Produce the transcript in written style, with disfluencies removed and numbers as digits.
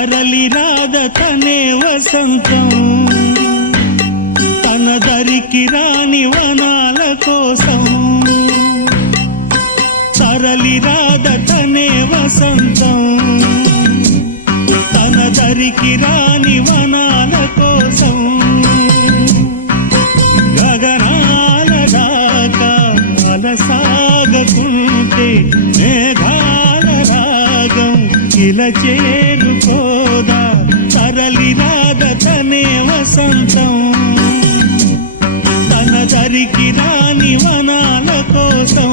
తరలి రాద తనే వసంతం తన దరికి రాని వనాల కోసం తరలి రాద తనే వసంతం తన దరికి రాని వనాల కోసం గగనాల దాకా అలసాగకుంటే మేఘాల రాగం ఇలా చేరుకోదా తరలి రాద తనే వసంతం తన దరికి రాని వనాల కోసం